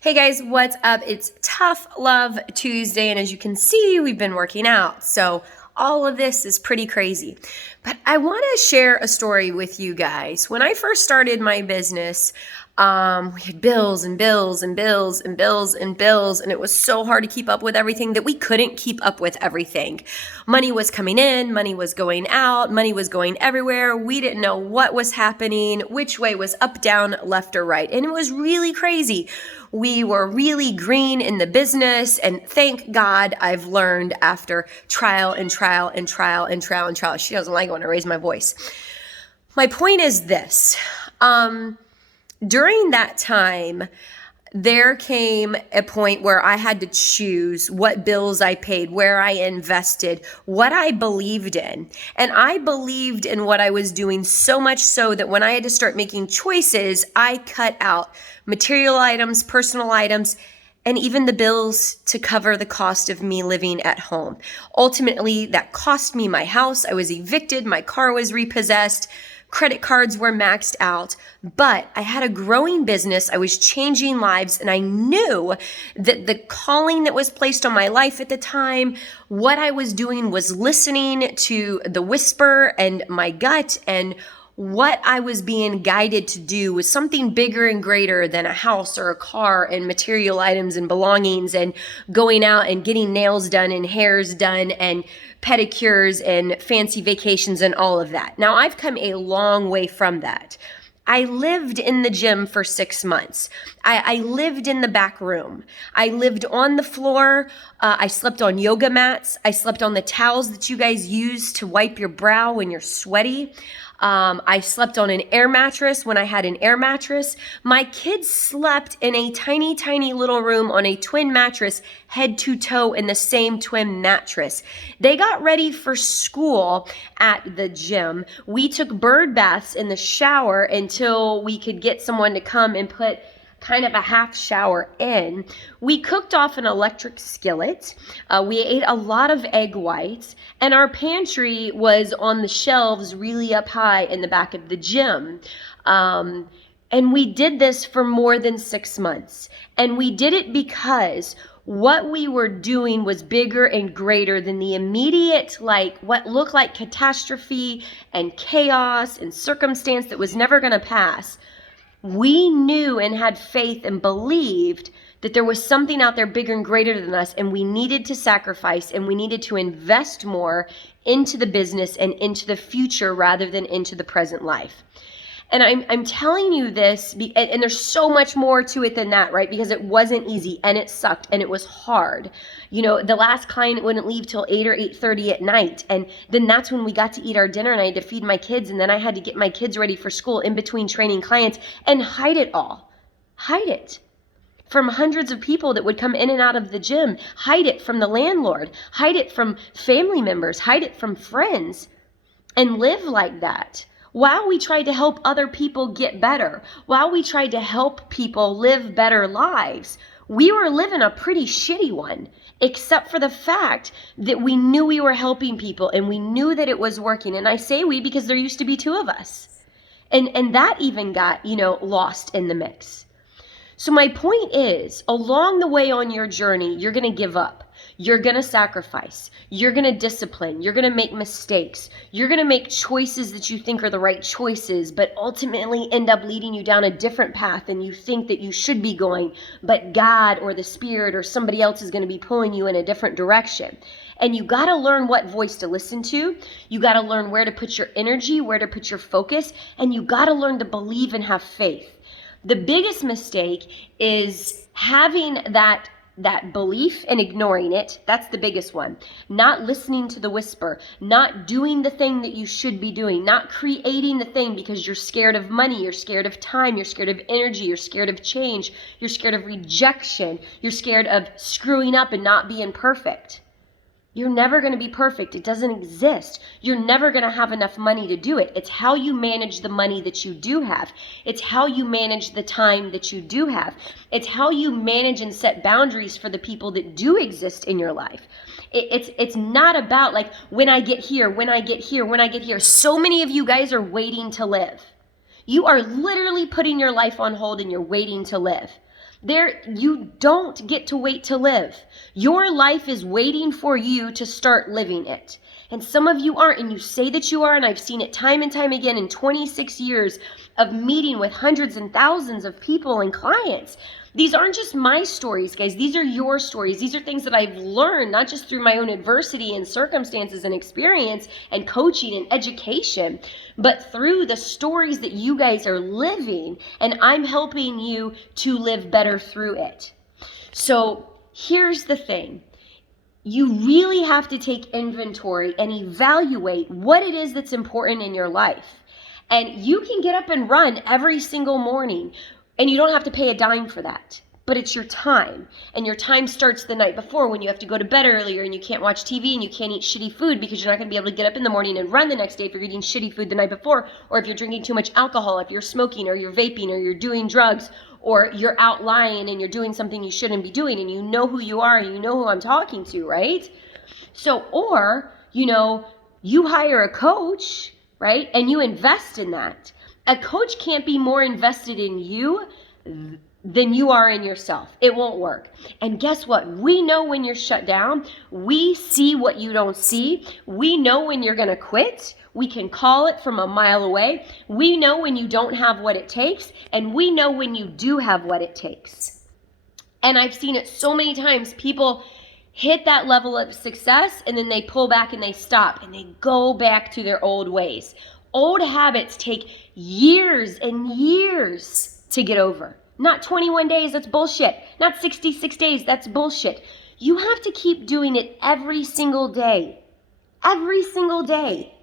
Hey guys, what's up? It's Tough Love Tuesday, and as you can see, we've been working out. So all of this is pretty crazy. But I want to share a story with you guys. When I first started my business, we had bills and bills and bills and bills and bills, and it was so hard to keep up with everything that we couldn't keep up with everything. Money was coming in, money was going out, money was going everywhere. We didn't know what was happening, which way was up, down, left, or right, and it was really crazy. We were really green in the business, and thank God I've learned after trial and trial and trial and trial and trial. She doesn't like when I raise my voice. My point is this. During that time, there came a point where I had to choose what bills I paid, where I invested, what I believed in. And I believed in what I was doing so much so that when I had to start making choices, I cut out material items, personal items, and even the bills to cover the cost of me living at home. Ultimately, that cost me my house. I was evicted. My car was repossessed. Credit cards were maxed out, but I had a growing business. I was changing lives, and I knew that the calling that was placed on my life at the time, what I was doing was listening to the whisper and my gut, and what I was being guided to do was something bigger and greater than a house or a car and material items and belongings and going out and getting nails done and hairs done and pedicures and fancy vacations and all of that. Now, I've come a long way from that. I lived in the gym for 6 months. I lived in the back room. I lived on the floor. I slept on yoga mats. I slept on the towels that you guys use to wipe your brow when you're sweaty. I slept on an air mattress when I had an air mattress. My kids slept in a tiny, tiny little room on a twin mattress, head to toe in the same twin mattress. They got ready for school at the gym. We took bird baths in the shower until we could get someone to come and put kind of a half shower in. We cooked off an electric skillet. We ate a lot of egg whites, and our pantry was on the shelves really up high in the back of the gym. And we did this for more than 6 months. And we did it because what we were doing was bigger and greater than the immediate, what looked like catastrophe and chaos and circumstance that was never going to pass. We knew and had faith and believed that there was something out there bigger and greater than us, and we needed to sacrifice and we needed to invest more into the business and into the future rather than into the present life. And I'm telling you this, and there's so much more to it than that, right? Because it wasn't easy, and it sucked, and it was hard. You know, the last client wouldn't leave till 8 or 8:30 at night, and then that's when we got to eat our dinner, and I had to feed my kids, and then I had to get my kids ready for school in between training clients, and hide it all. Hide it from hundreds of people that would come in and out of the gym. Hide it from the landlord. Hide it from family members. Hide it from friends, and live like that. While we tried to help other people get better, while we tried to help people live better lives, we were living a pretty shitty one, except for the fact that we knew we were helping people and we knew that it was working. And I say we because there used to be 2 of us. And that even got, lost in the mix. So my point is, along the way on your journey, you're going to give up. You're going to sacrifice. You're going to discipline. You're going to make mistakes. You're going to make choices that you think are the right choices, but ultimately end up leading you down a different path than you think that you should be going, but God or the Spirit or somebody else is going to be pulling you in a different direction. And you got to learn what voice to listen to. You got to learn where to put your energy, where to put your focus, and you got to learn to believe and have faith. The biggest mistake is having that belief and ignoring it. That's the biggest one. Not listening to the whisper, not doing the thing that you should be doing, not creating the thing because you're scared of money, you're scared of time, you're scared of energy, you're scared of change, you're scared of rejection, you're scared of screwing up and not being perfect. You're never going to be perfect. It doesn't exist. You're never going to have enough money to do it. It's how you manage the money that you do have. It's how you manage the time that you do have. It's how you manage and set boundaries for the people that do exist in your life. It's not about when I get here, when I get here, when I get here. So many of you guys are waiting to live. You are literally putting your life on hold and you're waiting to live. You don't get to wait to live. Your life is waiting for you to start living it. And some of you aren't, and you say that you are, and I've seen it time and time again in 26 years of meeting with hundreds and thousands of people and clients. These aren't just my stories, guys. These are your stories. These are things that I've learned, not just through my own adversity and circumstances and experience and coaching and education, but through the stories that you guys are living, and I'm helping you to live better through it. So here's the thing. You really have to take inventory and evaluate what it is that's important in your life. And you can get up and run every single morning, and you don't have to pay a dime for that. But it's your time. And your time starts the night before when you have to go to bed earlier and you can't watch TV and you can't eat shitty food because you're not going to be able to get up in the morning and run the next day if you're eating shitty food the night before, or if you're drinking too much alcohol, if you're smoking or you're vaping or you're doing drugs, or you're out lying and you're doing something you shouldn't be doing, and you know who you are and you know who I'm talking to, right? So, or, you hire a coach, right? And you invest in that. A coach can't be more invested in you than you are in yourself. It won't work. And guess what? We know when you're shut down. We see what you don't see. We know when you're going to quit. We can call it from a mile away. We know when you don't have what it takes, and we know when you do have what it takes. And I've seen it so many times. People hit that level of success and then they pull back and they stop and they go back to their old ways. Old habits take years and years to get over. Not 21 days, that's bullshit. Not 66 days, that's bullshit. You have to keep doing it every single day. Every single day,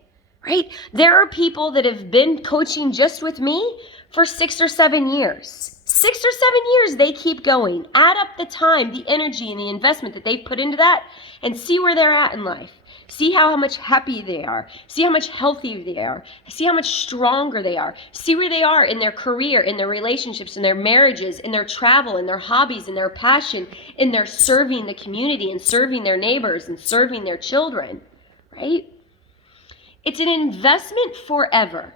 right? There are people that have been coaching just with me for 6 or 7 years. 6 or 7 years, they keep going. Add up the time, the energy, and the investment that they've put into that and see where they're at in life. See how much happy they are. See how much healthier they are. See how much stronger they are. See where they are in their career, in their relationships, in their marriages, in their travel, in their hobbies, in their passion, in their serving the community and serving their neighbors and serving their children, right? It's an investment forever.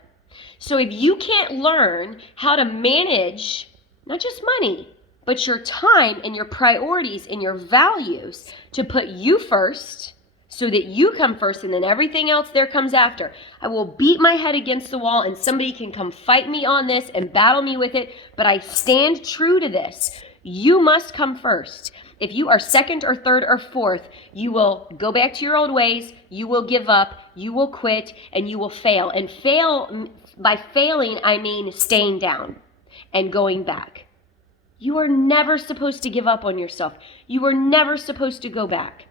So if you can't learn how to manage not just money, but your time and your priorities and your values to put you first, so that you come first and then everything else there comes after. I will beat my head against the wall and somebody can come fight me on this and battle me with it, but I stand true to this. You must come first. If you are second or third or fourth, you will go back to your old ways, you will give up, you will quit, and you will fail. And by failing, I mean staying down and going back. You are never supposed to give up on yourself. You are never supposed to go back.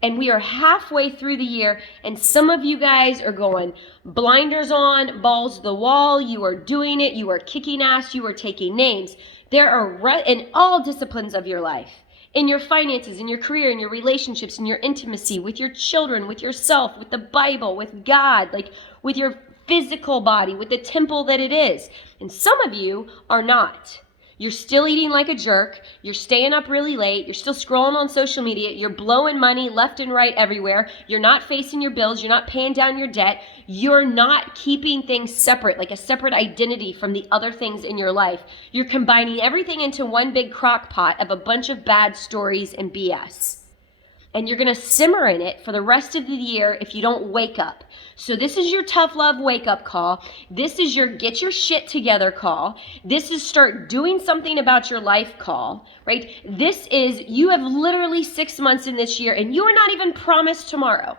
And we are halfway through the year, and some of you guys are going blinders on, balls to the wall. You are doing it. You are kicking ass. You are taking names. There are in all disciplines of your life, in your finances, in your career, in your relationships, in your intimacy, with your children, with yourself, with the Bible, with God, like with your physical body, with the temple that it is. And some of you are not. You're still eating like a jerk. You're staying up really late. You're still scrolling on social media. You're blowing money left and right everywhere. You're not facing your bills. You're not paying down your debt. You're not keeping things separate, like a separate identity from the other things in your life. You're combining everything into one big crock pot of a bunch of bad stories and BS. And you're going to simmer in it for the rest of the year if you don't wake up. So this is your tough love wake up call. This is your get your shit together call. This is start doing something about your life call, right? This is, you have literally 6 months in this year and you are not even promised tomorrow.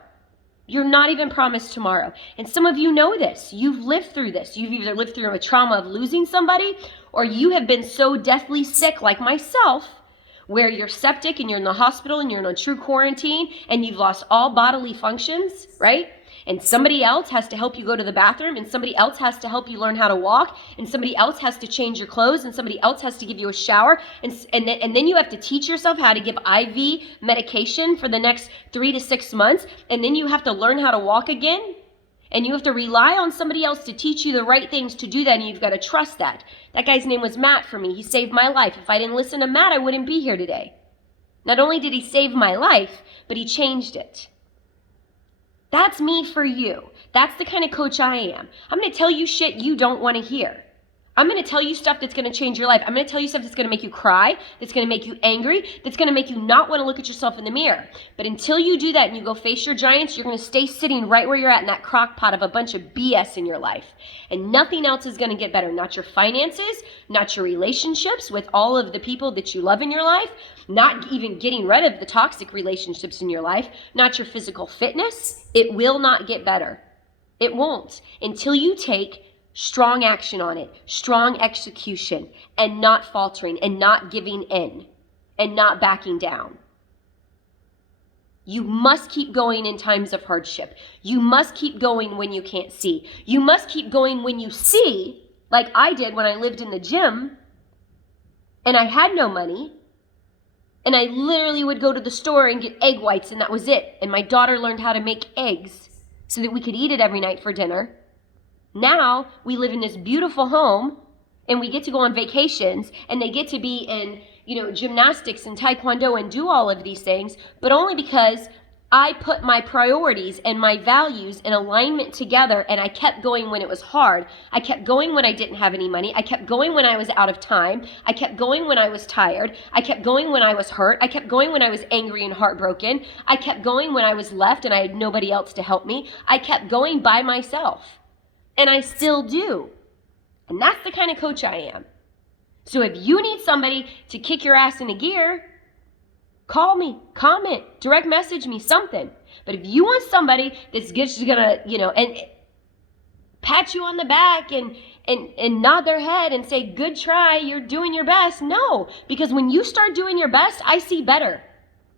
You're not even promised tomorrow. And some of you know this. You've lived through this. You've either lived through a trauma of losing somebody, or you have been so deathly sick like myself, where you're septic and you're in the hospital and you're in a true quarantine and you've lost all bodily functions, right? And somebody else has to help you go to the bathroom, and somebody else has to help you learn how to walk, and somebody else has to change your clothes, and somebody else has to give you a shower, and then you have to teach yourself how to give IV medication for the next 3 to 6 months, and then you have to learn how to walk again. And you have to rely on somebody else to teach you the right things to do that, and you've got to trust that. That guy's name was Matt for me. He saved my life. If I didn't listen to Matt, I wouldn't be here today. Not only did he save my life, but he changed it. That's me for you. That's the kind of coach I am. I'm going to tell you shit you don't want to hear. I'm going to tell you stuff that's going to change your life. I'm going to tell you stuff that's going to make you cry, that's going to make you angry, that's going to make you not want to look at yourself in the mirror. But until you do that and you go face your giants, you're going to stay sitting right where you're at in that crock pot of a bunch of BS in your life. And nothing else is going to get better. Not your finances, not your relationships with all of the people that you love in your life, not even getting rid of the toxic relationships in your life, not your physical fitness. It will not get better. It won't until you take strong action on it, strong execution, and not faltering and not giving in and not backing down. You must keep going in times of hardship. You must keep going when you can't see. You must keep going when you see, like I did when I lived in the gym and I had no money. And I literally would go to the store and get egg whites and that was it. And my daughter learned how to make eggs so that we could eat it every night for dinner. Now we live in this beautiful home and we get to go on vacations and they get to be in, gymnastics and taekwondo and do all of these things, but only because I put my priorities and my values in alignment together and I kept going when it was hard. I kept going when I didn't have any money. I kept going when I was out of time. I kept going when I was tired. I kept going when I was hurt. I kept going when I was angry and heartbroken. I kept going when I was left and I had nobody else to help me. I kept going by myself. And I still do. And that's the kind of coach I am. So if you need somebody to kick your ass into gear, call me, comment, direct message me, something. But if you want somebody that's just gonna, and pat you on the back and nod their head and say, good try, you're doing your best. No, because when you start doing your best, I see better.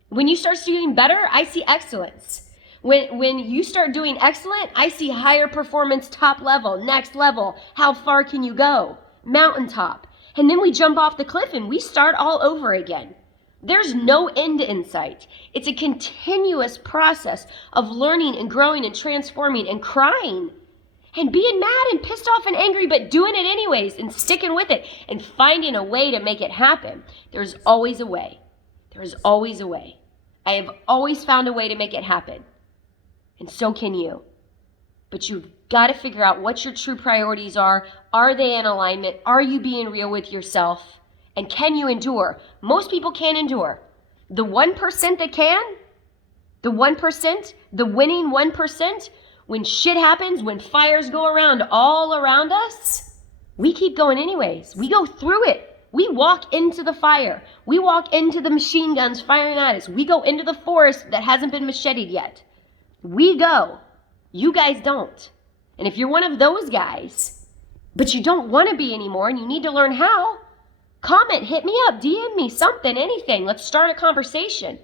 When you start doing better, I see excellence. When you start doing excellent, I see higher performance, top level, next level. How far can you go? Mountaintop. And then we jump off the cliff and we start all over again. There's no end in sight. It's a continuous process of learning and growing and transforming and crying and being mad and pissed off and angry, but doing it anyways and sticking with it and finding a way to make it happen. There's always a way. There's always a way. I have always found a way to make it happen. And so can you. But you've got to figure out what your true priorities are. Are they in alignment? Are you being real with yourself? And can you endure? Most people can't endure. The 1% that can, the 1%, the winning 1%, when shit happens, when fires go around all around us, we keep going anyways. We go through it. We walk into the fire. We walk into the machine guns firing at us. We go into the forest that hasn't been macheted yet. We go. You guys don't. And if you're one of those guys, but you don't want to be anymore and you need to learn how, comment, hit me up, DM me, something, anything. Let's start a conversation.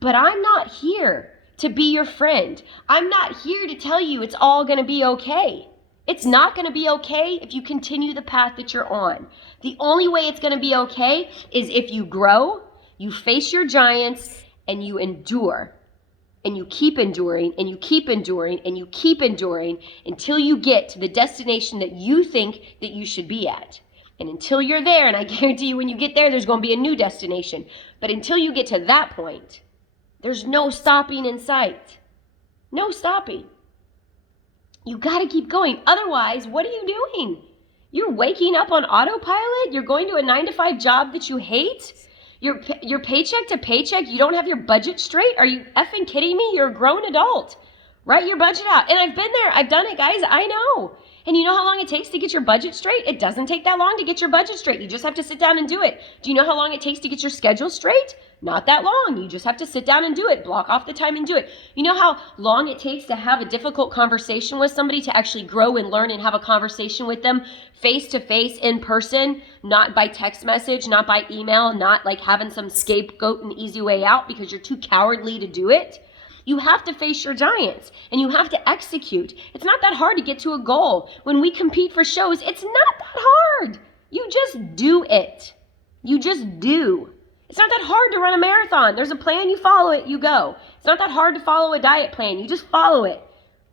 But I'm not here to be your friend. I'm not here to tell you it's all going to be okay. It's not going to be okay if you continue the path that you're on. The only way it's going to be okay is if you grow, you face your giants, and you endure. And you keep enduring, and you keep enduring, and you keep enduring until you get to the destination that you think that you should be at. And until you're there, and I guarantee you when you get there, there's going to be a new destination. But until you get to that point, there's no stopping in sight. No stopping. You got to keep going. Otherwise, what are you doing? You're waking up on autopilot? You're going to a 9-to-5 job that you hate? Your paycheck to paycheck, you don't have your budget straight? Are you effing kidding me? You're a grown adult. Write your budget out. And I've been there. I've done it, guys. I know. And you know how long it takes to get your budget straight? It doesn't take that long to get your budget straight. You just have to sit down and do it. Do you know how long it takes to get your schedule straight? Not that long. You just have to sit down and do it. Block off the time and do it. You know how long it takes to have a difficult conversation with somebody, to actually grow and learn and have a conversation with them face to face, in person, not by text message, not by email, not like having some scapegoat and easy way out because you're too cowardly to do it? You have to face your giants and you have to execute. It's not that hard to get to a goal. When we compete for shows, it's not that hard. You just do it. You just do. It's not that hard to run a marathon. There's a plan, you follow it, you go. It's not that hard to follow a diet plan. You just follow it.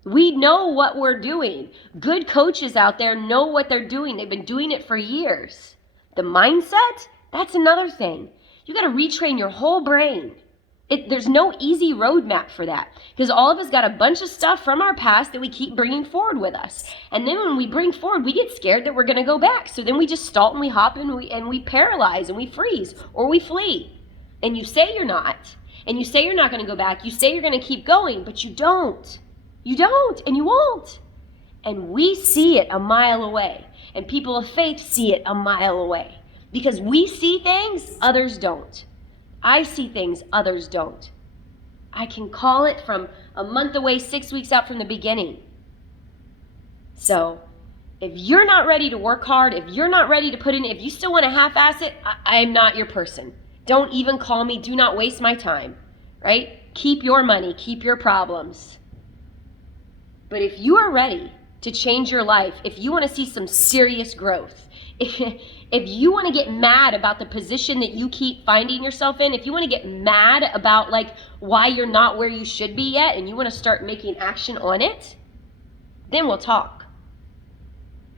We know what we're doing. Good coaches out there know what they're doing. They've been doing it for years. The mindset, that's another thing. You got to retrain your whole brain. There's no easy roadmap for that, because all of us got a bunch of stuff from our past that we keep bringing forward with us. And then when we bring forward, we get scared that we're going to go back. So then we just stall and we hop and we paralyze and we freeze or we flee. And you say you're not. And you say you're not going to go back. You say you're going to keep going, but you don't. You don't, and you won't. And we see it a mile away. And people of faith see it a mile away. Because we see things others don't. I see things others don't. I can call it from a month away, 6 weeks out from the beginning. So if you're not ready to work hard, if you're not ready to put in, if you still want to half-ass it, I'm not your person. Don't even call me. Do not waste my time, right? Keep your money. Keep your problems. But if you are ready to change your life, if you want to see some serious growth, if you want to get mad about the position that you keep finding yourself in, if you want to get mad about like why you're not where you should be yet, and you want to start making action on it, then we'll talk.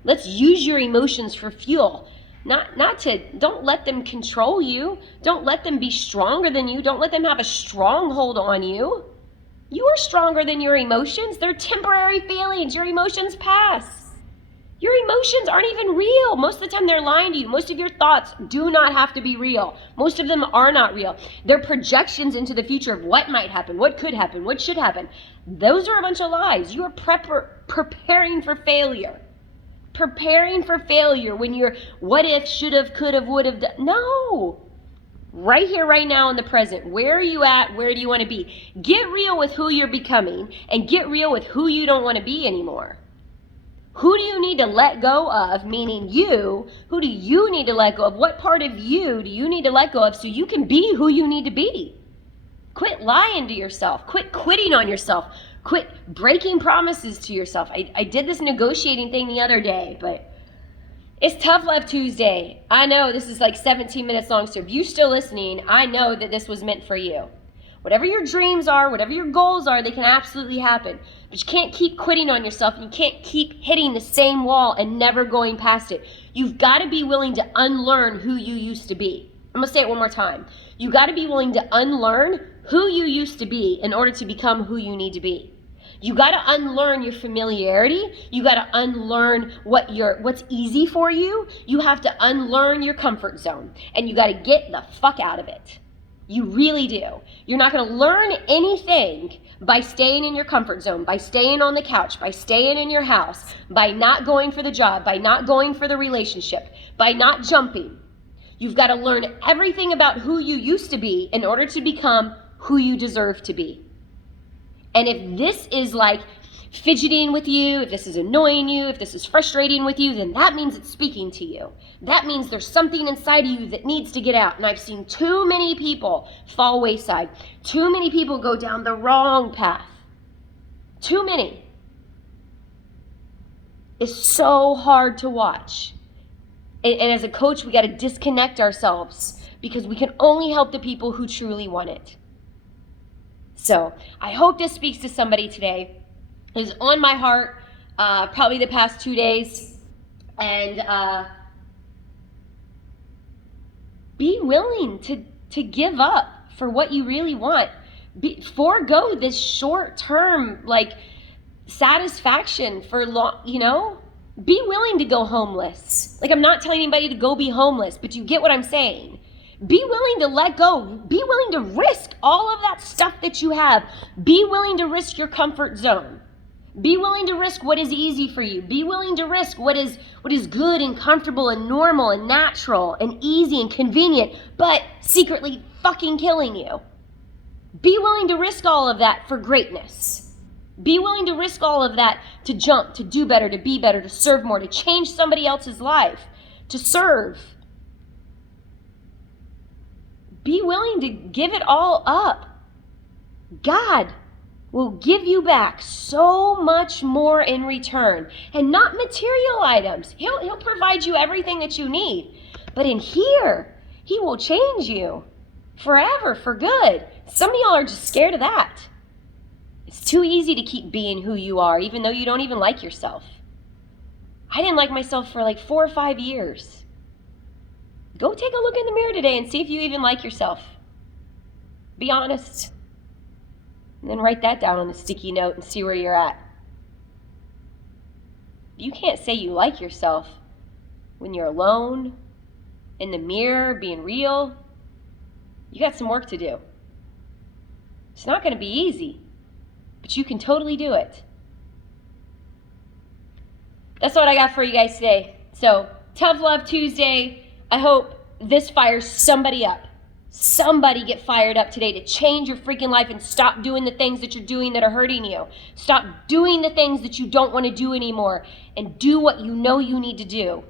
Let's use your emotions for fuel. Don't let them control you. Don't let them be stronger than you. Don't let them have a stronghold on you. You are stronger than your emotions. They're temporary feelings. Your emotions pass. Your emotions aren't even real. Most of the time they're lying to you. Most of your thoughts do not have to be real. Most of them are not real. They're projections into the future of what might happen, what could happen, what should happen. Those are a bunch of lies. You are preparing for failure. Preparing for failure when you're what if, should have, could have, would have done. No. Right here, right now in the present. Where are you at? Where do you want to be? Get real with who you're becoming and get real with who you don't want to be anymore. Who do you need to let go of, meaning you? Who do you need to let go of? What part of you do you need to let go of so you can be who you need to be? Quit lying to yourself. Quit quitting on yourself. Quit breaking promises to yourself. I did this negotiating thing the other day, but it's Tough Love Tuesday. I know this is like 17 minutes long, so if you're still listening, I know that this was meant for you. Whatever your dreams are, whatever your goals are, they can absolutely happen. But you can't keep quitting on yourself. You can't keep hitting the same wall and never going past it. You've got to be willing to unlearn who you used to be. I'm going to say it one more time. You got to be willing to unlearn who you used to be in order to become who you need to be. You got to unlearn your familiarity. You got to unlearn what's easy for you. You have to unlearn your comfort zone. And you got to get the fuck out of it. You really do. You're not going to learn anything by staying in your comfort zone, by staying on the couch, by staying in your house, by not going for the job, by not going for the relationship, by not jumping. You've got to learn everything about who you used to be in order to become who you deserve to be. And if this is like fidgeting with you, if this is annoying you, if this is frustrating with you, then that means it's speaking to you. That means there's something inside of you that needs to get out. And I've seen too many people fall wayside. Too many people go down the wrong path. Too many. It's so hard to watch. And as a coach, we got to disconnect ourselves because we can only help the people who truly want it. So I hope this speaks to somebody today. It was on my heart probably the past 2 days. And be willing to give up for what you really want. Forego this short-term satisfaction for long, Be willing to go homeless. I'm not telling anybody to go be homeless, but you get what I'm saying. Be willing to let go. Be willing to risk all of that stuff that you have. Be willing to risk your comfort zone. Be willing to risk what is easy for you. Be willing to risk what is good and comfortable and normal and natural and easy and convenient, but secretly fucking killing you. Be willing to risk all of that for greatness. Be willing to risk all of that to jump, to do better, to be better, to serve more, to change somebody else's life, to serve. Be willing to give it all up. God will give you back so much more in return, and not material items. He'll provide you everything that you need. But in here, he will change you forever for good. Some of y'all are just scared of that. It's too easy to keep being who you are, even though you don't even like yourself. I didn't like myself for 4 or 5 years. Go take a look in the mirror today and see if you even like yourself. Be honest. And then write that down on a sticky note and see where you're at. You can't say you like yourself when you're alone, in the mirror, being real. You got some work to do. It's not going to be easy, but you can totally do it. That's what I got for you guys today. So, Tough Love Tuesday. I hope this fires somebody up. Somebody get fired up today to change your freaking life and stop doing the things that you're doing that are hurting you. Stop doing the things that you don't want to do anymore and do what you know you need to do.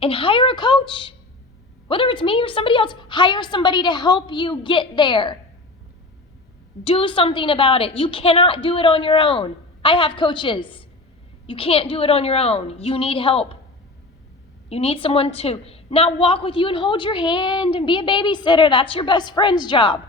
And hire a coach. Whether it's me or somebody else, hire somebody to help you get there. Do something about it. You cannot do it on your own. I have coaches. You can't do it on your own. You need help. You need someone to not walk with you and hold your hand and be a babysitter. That's your best friend's job.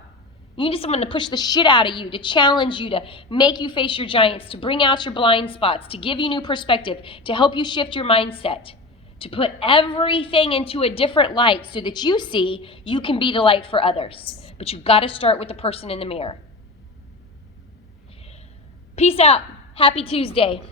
You need someone to push the shit out of you, to challenge you, to make you face your giants, to bring out your blind spots, to give you new perspective, to help you shift your mindset, to put everything into a different light so that you see you can be the light for others. But you've got to start with the person in the mirror. Peace out. Happy Tuesday.